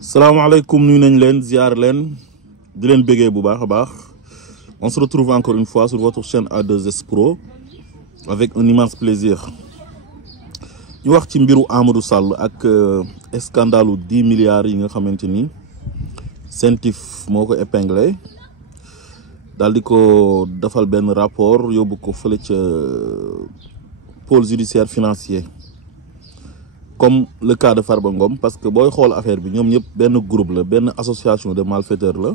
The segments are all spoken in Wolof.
Salaamaaleykum nuyu nañ leen ziar leen di leen béggee bu baax a baax on se retrouve encore une fois sur votre chaîne A2S Pro avec un immense plaisir ñu wax ci mbiru Amadou Sall ak scandalu 10 milliards yi nga xamante ni CENTIF moo ko épinglé daal di ko defal benn rapport yóbbu ko fële ca pôle judiciaire financier comme le cas de Farba Ngom parce que booy xool affaire bi ñoom ñëpp benn groupe la benn association de malfaiteurs la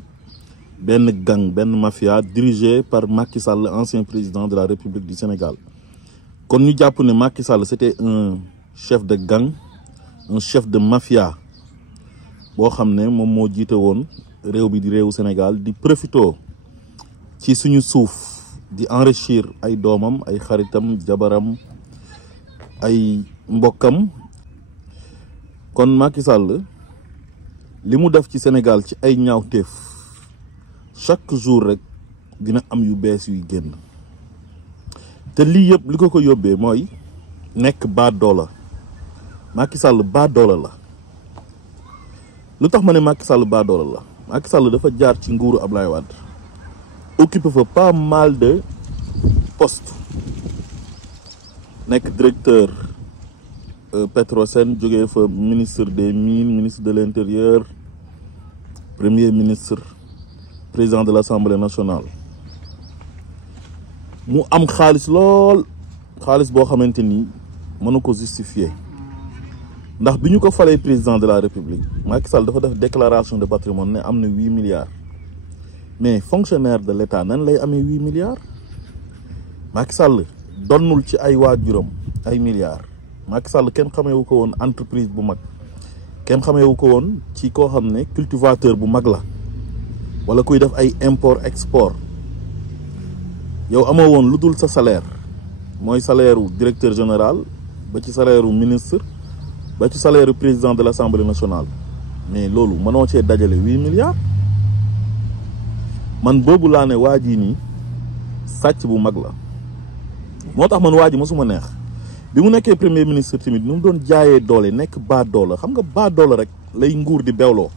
benn gang benn mafia dirigé par Macky Sall ancien président de la République du Sénégal kon ñu jàpp ne Macky Sall c'était un chef de gang un chef de mafia boo xam ne moom moo jiite woon réew bi di réewu Sénégal di profito ci suñu suuf di enrichir ay doomam ay xaritam jabaram ay mbokkam kon Macky Sall li mu def ci Sénégal ci ay ñaawteef chaque jour rek dina am yu bees yuy génn te lii yëpp li ko yóbbee mooy nekk baadoola Macky Sall baadoola la lu tax ma ne Macky Sall baadoola la Macky Sall dafa jaar ci nguuru Ablaye Wade occupé fa pas mal de postes nekk directeur Petrosen jógee fa ministre des mines ministre de l'intérieur premier ministre président de l'Assemblée nationale mu am xaalis lool xaalis boo xamante ni mënu ko justifier ndax bi ñu ko falee président de la République Macky Sall dafa def déclaration de patrimoine ne am na 8 milliards mais fonctionnaire de l'État nan lay amee 8 milliards Macky Sall donnul ci ay waajuram ay milliards Macky Sall kenn xameewu ko woon entreprise bu mag kenn xameewu ko woon ci koo xam ne cultivateur bu mag la wala kuy def ay import export yow amoo woon lu dul sa salaire mooy salaire u directeur général ba ci salaire u ministre ba ci salaire u président de l'Assemblée nationale mais loolu mënoo cee dajale 8 milliards man boobu laa ne waa ji nii sàcc bu mag la moo tax man waa ji mosuma neex bi mu nekkee premier ministre tamit nu mu doon jaayee doole nekk baa doola xam nga baa doola rek lay nguur di bewloo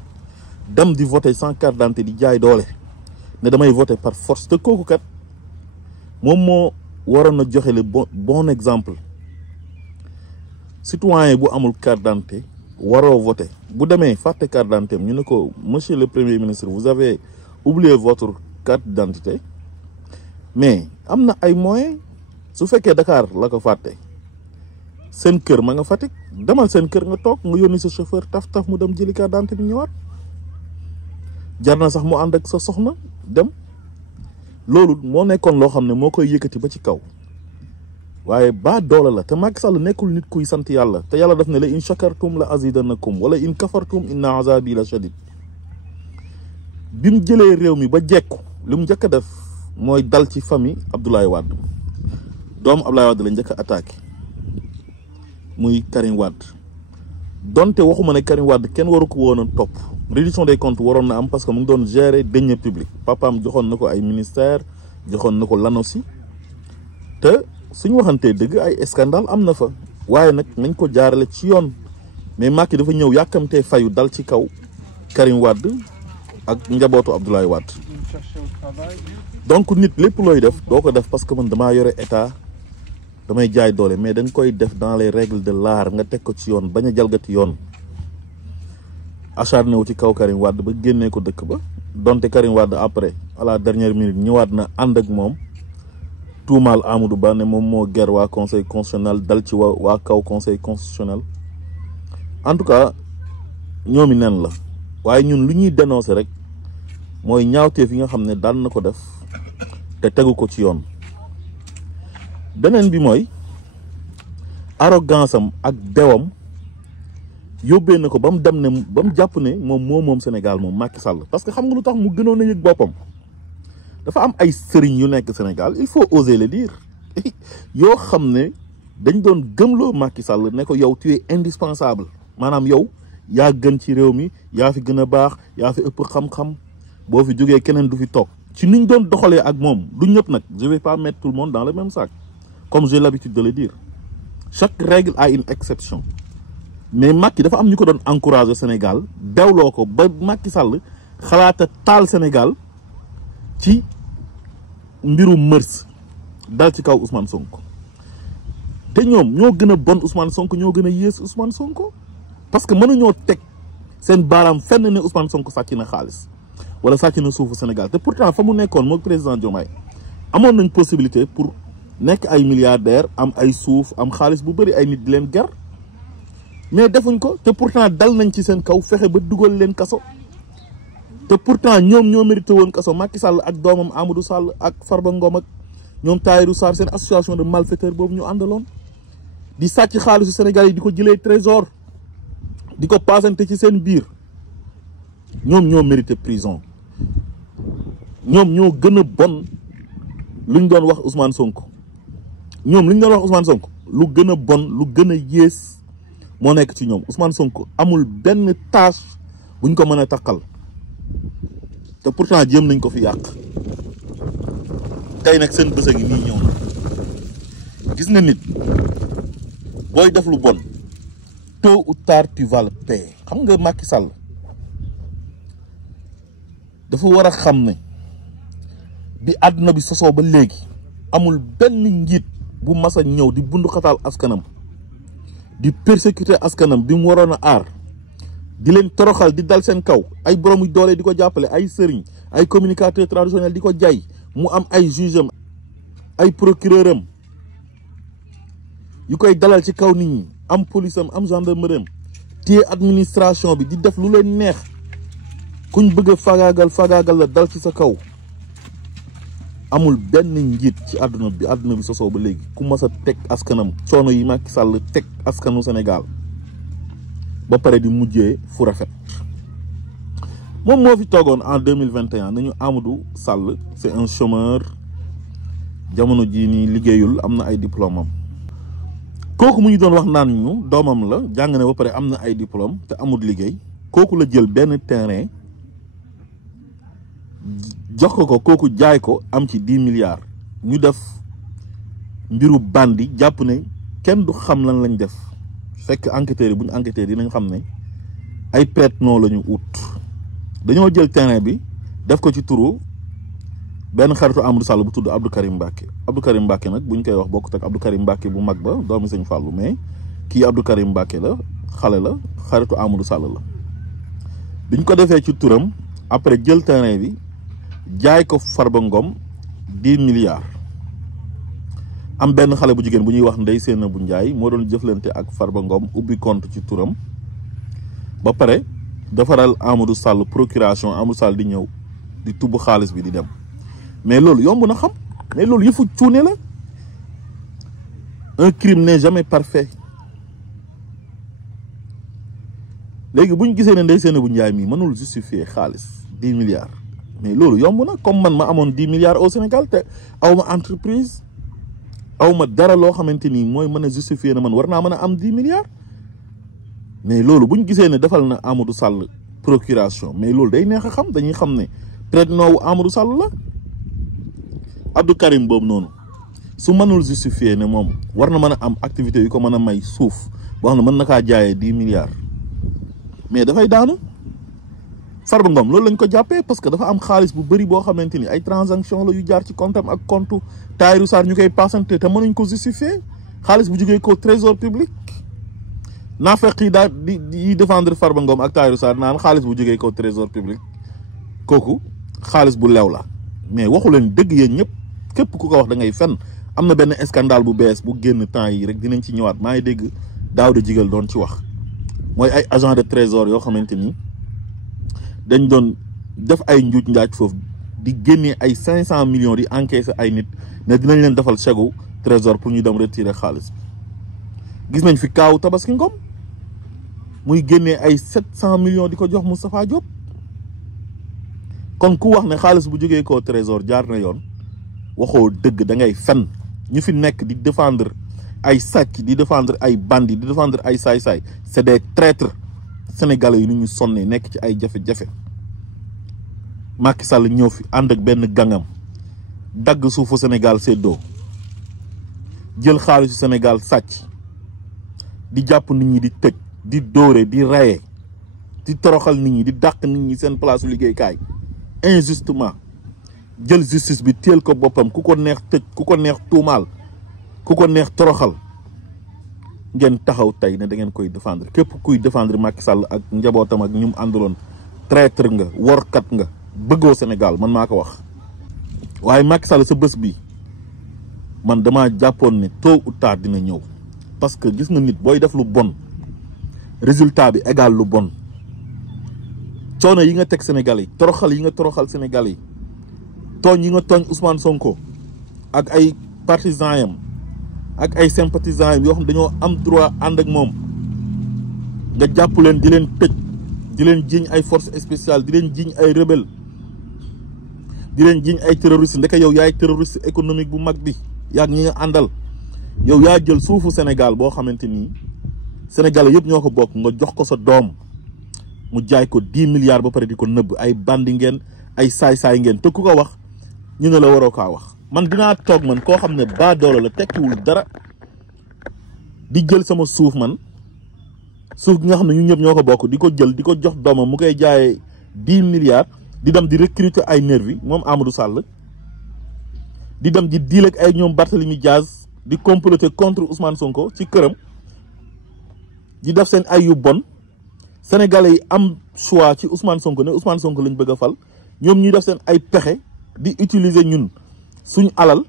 dem di voter sans carte d'identité di jaay doole ne damay voter par force te kooku kat moom moo waroon a joxe le bon exemple citoyen bu amul carte d'identité waroo voter bu demee fàtte carte d'identité ñu ne ko monsieur le premier ministre vous avez oublié votre carte d'identité mais am na ay moyens su fekkee Dakar la ko fàtte seen kër ma nga Fatick demal seen kër nga toog nga yónni sa chauffeur taf mu dem jëli carte d'identité bi ñëwaat jar na sax mu ànd ak sa soxna dem loolu moo nekkoon loo xam ne moo koy yëkkati ba ci kaw waaye baa doola la te Macky Sall nekkul nit kuy sant yàlla te yàlla daf ne la in shakartum la azidanakum wala in kafartum inna azabi la shadid bi mu jëlee réew mi ba jekku li mu njëkk a def mooy dal ci famille Abdoulaye Wade doomu Abdoulaye Wade la njëkk a attaqué muy Karim Wade donte waxuma ne Karim Wade kenn waru ko woon a topp reddition des comptes waroon na am parce que mu ngi doon gérer deniers publics papaam joxoon na ko ay ministère joxoon na ko l'ANOCI te suñu waxantee dëgg ay scandale am na fa waaye nag nañ ko jaarale ci yoon mais Macky dafa ñëw yàkkamtee fayu dal ci kaw Karim Wade ak njabootu Abdoulaye Wade donc nit lépp looy def doo ko def parce que man damaa yore état damay jaay doole mais dañ koy def dans les règles de l'art nga teg ko ci yoon bañ a jalgati yoon acharné wu ci kaw Karim Wade ba génnee ko dëkk ba donte Karim Wade après à la dernière minute ñëwaat na ànd ak moom tuumaal Amadou Ba ne moom moo ger waa conseil constitutionnel dal ci waa kaw conseil constitutionnel en tout cas ñoomi nen la waaye ñun lu ñuy dénoncer rek mooy ñaawteef yi nga xam ne daan na ko def te tegu ko ci yoon beneen bi mooy arrogance am ak bewam yóbbee na ko ba mu dem ne ba mu jàpp ne moom Sénégal moom Macky Sall parce que xam nga lu tax mu gënoon a yëg boppam dafa am ay sëriñ yu nekk Sénégal il faut oser le dire yoo xam ne dañ doon gëmloo Macky Sall ne ko yow tu es indispensable maanaam yow yaa gën ci réew mi yaa fi gën a baax yaa fi ëpp xam-xam boo fi jógee keneen du fi toog ci niñ doon doxalee ak moom du ñëpp nag je vais pas mettre tout le monde dans le même sac comme j'ai l'habitude de le dire chaque règle a une exception mais Macky dafa am ñu ko doon encourager Sénégal dewloo ko ba Macky Sall xalaata taal Sénégal ci mbiru mërs dal ci kaw Ousmane Sonko te ñoom ñoo gën a bon Ousmane Sonko ñoo gën a yées Ousmane Sonko parce que mënuñoo teg seen baaraam fenn ne Ousmane Sonko sàcc na xaalis wala sàcc na suufu Sénégal te pourtant fa mu nekkoon moom président Diomaye amoon nañ possibilité pour nekk ay milliardaire am ay suuf am xaalis bu bëri ay nit di leen ger mais defuñ ko te pourtant dal nañ ci seen kaw fexe ba dugal leen kaso te pourtant ñoom ñoo mérité woon kaso Macky Sall ak doomam Amadou Sall ak Farba Ngom ak ñoom Tahirou Sarr seen association de malfaiteurs boobu ñu àndaloon di sàcc xaalisu Sénégal yi di ko jëlee trésor di ko paasante ci seen biir ñoom ñoo mérité prison ñoom ñoo gën a bon luñ doon wax Ousmane Sonko ñoom luñ doon wax Ousmane Sonko lu gën a bon lu gën a yées moo nekk ci ñoom Ousmane Sonko amul benn tâche buñ ko mën a takkal te pourtant jéem nañ ko fi yàq tey nag seen bës a ngi nii ñëw na gis nga nit booy def lu bon tôt ou tard tu vas le payer xam nga Macky Sall dafa war a xam ne bi àdduna bi sosoo ba léegi amul benn njiit bu mas a ñëw di bundu xataal askanam di persécuter askanam bi mu waroon a aar di leen toroxal di dal seen kaw ay boroomu doole di ko jàppale ay sëriñ ay communicateur traditionnel di ko jay mu am ay juge am ay procureur am yu koy dalal ci kaw nit ñi am police am gendarmerie am téye administration bi di def lu leen neex kuñ bëgg a fagaagal la dal ci sa kaw amul benn njiit ci àdduna bi sosoo ba léegi ku mas a teg askanam coono yi Macky Sall teg askanu Sénégal ba pare di mujjee fu rafet moom moo fi toogoon en 2021 nañu Amadou Sall c'est un chômeur jamono jii nii liggéeyul am na ay diplôme am kooku mu ñu doon wax naan ñu doomam la jàng na ba pare am na ay diplôme te amul liggéey kooku la jël benn terrain jox ko kooku jaay ko am ci 10 milliards ñu def mbiru bandi jàpp ne kenn du xam lan lañ def fekk enquêteurs yi bu ñu enquêteurs dinañ xam ne ay prête-noms la ñu ut dañoo jël terrain bi def ko ci turu benn xaritu Amadou Sall bu tudd Abdou Karim Mbacké nag bu ñu koy wax bokkut ak Abdou Karim Mbacké bu mag ba doomi Sëñ Fallou mais kii Abdou Karim Mbacké la xale la xaritu Amadou Sall la biñ ko defee ci turam après jël terrain bi jaay ko Farba Ngom 10 milliards am benn xale bu jigéen bu ñuy wax Ndeye Seynabou Ndiaye moo doon jëflante ak Farba Ngom ubbi compte ci turam ba pare defaral Amadou Sall procuration Amadou Sall di ñëw di tubb xaalis bi di dem mais loolu yomb na xam mais loolu yëfu cuune la un crime n'est jamais parfait léegi bu ñu gisee ne Ndeye Seynabou Ndiaye mii mënul justifier xaalis 10 milliards mais loolu yomb na comme man ma amoon 10 milliards au Sénégal te aw ma entreprise aw ma dara loo xamante ni mooy mën a justifier na man war naa mën a am 10 milliards mais loolu bu ñu gisee ne defal na Amadou Sall procuration mais loolu day neex a xam dañuy xam ne prête-nom wu Amadou Sall la Abdou Karim boobu noonu su mënul justifier ne moom war na mën a am activité yu ko mën a may suuf boo xam ne mën na kaa jaayee 10 milliards mais dafay daanu Farba Ngom loolu lañ ko jàppee parce que dafa am xaalis bu bëri boo xamante ni ay transaction la yu jaar ci compte am ak compte Tahirou Sarr ñu koy passante te mënuñ ko justifier xaalis bu jógee ko trésor public naa fekk yi daal di défendre Farba Ngom ak Tahirou Sarr naan xaalis bu jógee ko trésor public kooku xaalis bu lew la mais waxu leen dëgg yéen ñëpp képp ku ko wax da ngay fen am na benn scandale bu bees bu génn temps yi rek dinañ ci ñëwaat maa ngi dégg Daouda Djigal doon ci wax mooy ay agent de trésor yoo xamante ni dañ doon def ay njuuj njaaj foofu di génnee ay 500 millions di encaisser ay nit ne dinañ leen defal chèque trésor pour ñu dem retirer xaalis gis nañ fi kaaw Tabaski Ngom muy génnee ay 700 millions di ko jox Moustapha Diop kon ku wax ne xaalis bu jógee koo trésor jaar na yoon waxoo dëgg da ngay fen ñu fi nekk di défendre ay sàcc di défendre ay bandits di défendre ay saay-saay c'est des traîtres sénégalais yi ni ñu sonnee nekk ci ay jafe-jafe Macky Sall ñëw fi ànd ak benn gangam dagg suufu Sénégal séddoo jël xaalisu Sénégal sàcc di jàpp nit ñi di tëj di dóore di raye di toroxal nit ñi di dàq nit ñi seen place su liggéeykaay injustement jël justice bi téel ko boppam ku ko neex tëj ku ko neex tuumaal ku ko neex toroxal ngeen taxaw tey ne da ngeen koy défendre képp kuy défendre Macky Sall ak njabootam ak ñu mu àndaloon traître nga workat nga bëggoo Sénégal man maa ko wax. waaye Macky Sall sa bés bi man dama jàppoon ne tôt ou tard dina ñëw parce que gis nga nit booy def lu bon résultat bi égal lu bon coono yi nga teg Sénégal yi toroxal yi nga toroxal Sénégal yi tooñ yi nga tooñ Ousmane Sonko ak ay partisans yam ak ay sympathisants yam yoo xam dañoo am droit ànd ak moom nga jàpp leen di leen tëj di leen jiiñ ay forces spéciales di leen jiiñ ay rebelle di leen jiiñ ay terroriste ndeke yow yaay terroriste économique bu mag bi yaag ñi nga àndal yow yaa jël suufu Sénégal boo xamante ni Sénégalais yëpp ñoo ko bokk nga jox ko sa doom mu jaay ko 10 milliards ba pare di ko nëbb ay bandi ngeen ay saay-saay ngeen te ku ko wax ñu ne la waroo kaa wax. man dinaa toog man koo xam ne baadoolo la tekkiwul dara di jël sama suuf man suuf gi nga xam ne ñu ñëpp ñoo ko bokk di ko jël di ko jox doomam mu koy jaayee 10 milliards di dem di recruter ay nervi moom Amadou Sall di dem di deal ak ay ñoom Barthélemy Diaz di comploter contre Ousmane Sonko ci këram di def seen ay yu bon sénégalais yi am choix ci Ousmane Sonko ne Ousmane Sonko lañ bëgg a fal ñoom ñuy def seen ay pexe di utiliser ñun suñ alal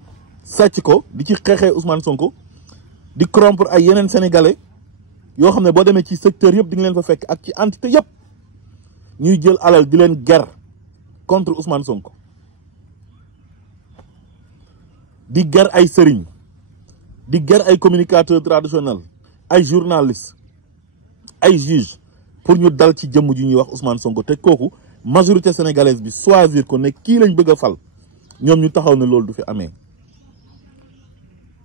sàcc ko di ci xeexee Ousmane Sonko di corrompre ay yeneen sénégalais yoo xam ne boo demee ci secteur yëpp di nga leen fa fekk ak ci entité yëpp ñuy jël alal di leen ger contre Ousmane Sonko di ger ay sëriñ di ger ay communicateurs traditionnels ay journalistes ay juges pour ñu dal ci jëmm ji ñuy wax Ousmane Sonko te kooku majorité sénégalaise bi choisir ko ne kii lañ bëgg a fal ñoom ñu taxaw ne loolu du fi amee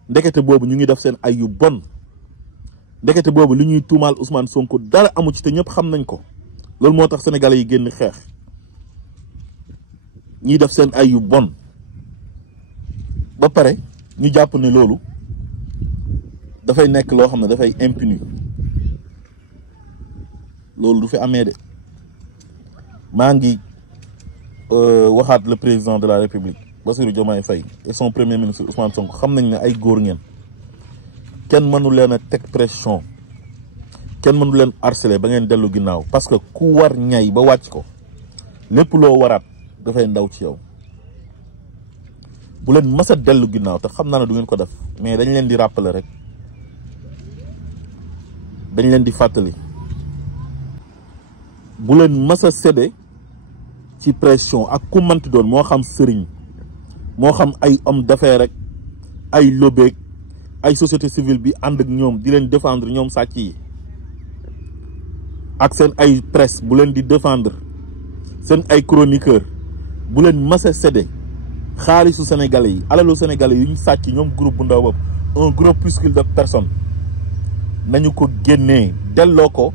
ndekete boobu ñu ngi def seen ay yu bon ndekete boobu li ñuy tuumaal Ousmane Sonko dara amu ci te ñëpp xam nañ ko loolu moo tax sénégalais yi génn xeex ñiy def seen ay yu bon ba pare ñu jàpp ne loolu dafay nekk loo xam ne dafay impuni loolu du fi amee de maa ngi waxaat le président de la république Bassirou Diomaye Faye et son premier ministre Ousmane Sonko xam nañ ne ay góor ngeen kenn mënu leen a teg pression kenn mënu leen harceler ba ngeen dellu ginnaaw parce que ku war ñay ba wàcc ko lépp loo waraat dafay ndaw ci yow bu leen mës a dellu ginnaaw te xam naa ne du ngeen ko def mais dañ leen di rappeler rek dañ leen di fàttali bu leen mës a cédé ci pression ak ku manti doon moo xam sëriñ moo xam ay homme d'affaires rek ay lobbeeg ay société civile bi ànd ak ñoom di leen défendre ñoom sàcc yi ak seen ay presse bu leen di défendre seen ay chroniqueur bu leen mës a cédé xaalisu sénégalais yi alalu sénégalais yi ñu sàcc ñoom groupe bu ndaw bopp un groupuscule de personnes nañu ko génnee delloo ko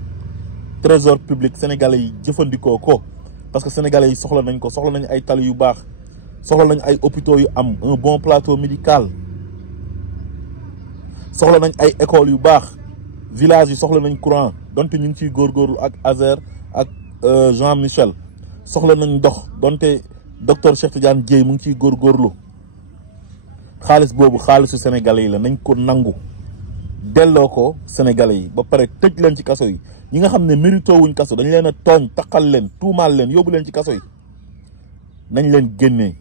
trésor public sénégalais yi jëfandikoo ko parce que sénégalais yi soxla nañ ko soxla nañ ay tali yu baax soxla nañ ay hôpitaux yu am un bon plateau médical soxla nañ ay écoles yu baax village yi soxla nañ courant donte ñu ngi ciy góorgóorlu ak Azer ak Jean Michel soxla nañ ndox donte docteur Cheikh Tidiane Dièye mu ngi ciy góorgóorlu xaalis boobu xaalisu sénégalais yi la nañ ko nangu delloo ko sénégalais yi ba pare tëj leen ci kaso yi ñi nga xam ne mérito wuñ kaso dañ leen a tooñ taqal leen tuumaal leen yóbbu leen ci kaso yi nañ leen génnee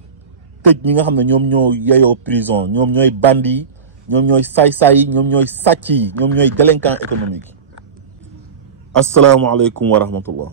tëj ñi nga xam ne ñoom ñoo yeyoo prison ñoom ñooy bandi yi ñoom ñooy saay-saay yi ñoom ñooy sàcc yi ñoom ñooy délinquant économique yi asalaamaaleykum wa rahmatullah